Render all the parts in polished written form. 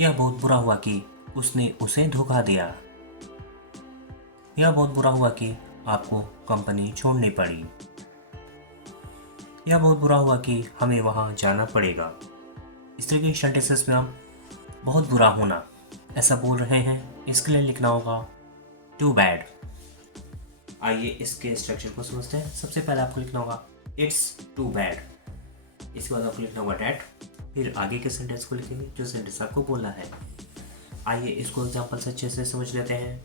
यह बहुत बुरा हुआ कि उसने उसे धोखा दिया। यह बहुत बुरा हुआ कि आपको कंपनी छोड़नी पड़ी। यह बहुत बुरा हुआ कि हमें वहाँ जाना पड़ेगा। इस तरह के सेंटेंसेस में हम बहुत बुरा होना ऐसा बोल रहे हैं, इसके लिए लिखना होगा टू बैड। आइए इसके स्ट्रक्चर को समझते हैं। सबसे पहले आपको लिखना होगा इट्स टू बैड। इसके बाद आपको लिखना होगा डैट, फिर आगे के सेंटेंस को लिखेंगे जो सेंटेंस आपको बोलना है। आइए इसको एग्जाम्पल से अच्छे से समझ लेते हैं।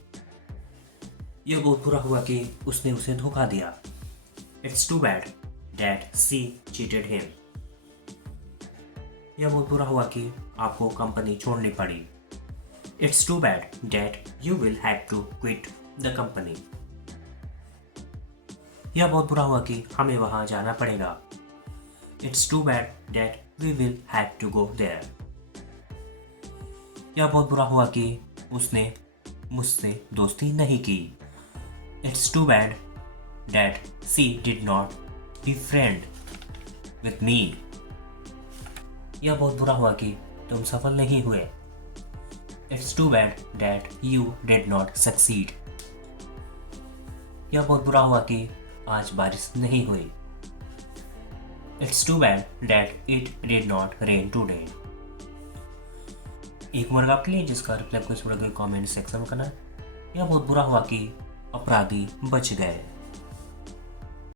यह बहुत बुरा हुआ कि उसने उसे धोखा दिया। It's too bad that she cheated him. यह बहुत बुरा हुआ कि आपको कंपनी छोड़नी पड़ी। It's too bad that you will have to quit the company. यह बहुत बुरा हुआ कि हमें वहां जाना पड़ेगा। It's too bad that we will have to go there. यह बहुत बुरा हुआ कि उसने मुझसे दोस्ती नहीं की। It's too bad that she did not be friend with me. यह बहुत बुरा हुआ कि तुम सफल नहीं हुए। It's too bad that you did not succeed. यह बहुत बुरा हुआ कि आज बारिश नहीं हुई। It's too bad that it did not rain today. एक वर्ग आपके लिए जिसका रिप्लाई आपको इस वीडियो के कमेंट सेक्शन में करना है। यह बहुत बुरा हुआ कि अपराधी बच गए।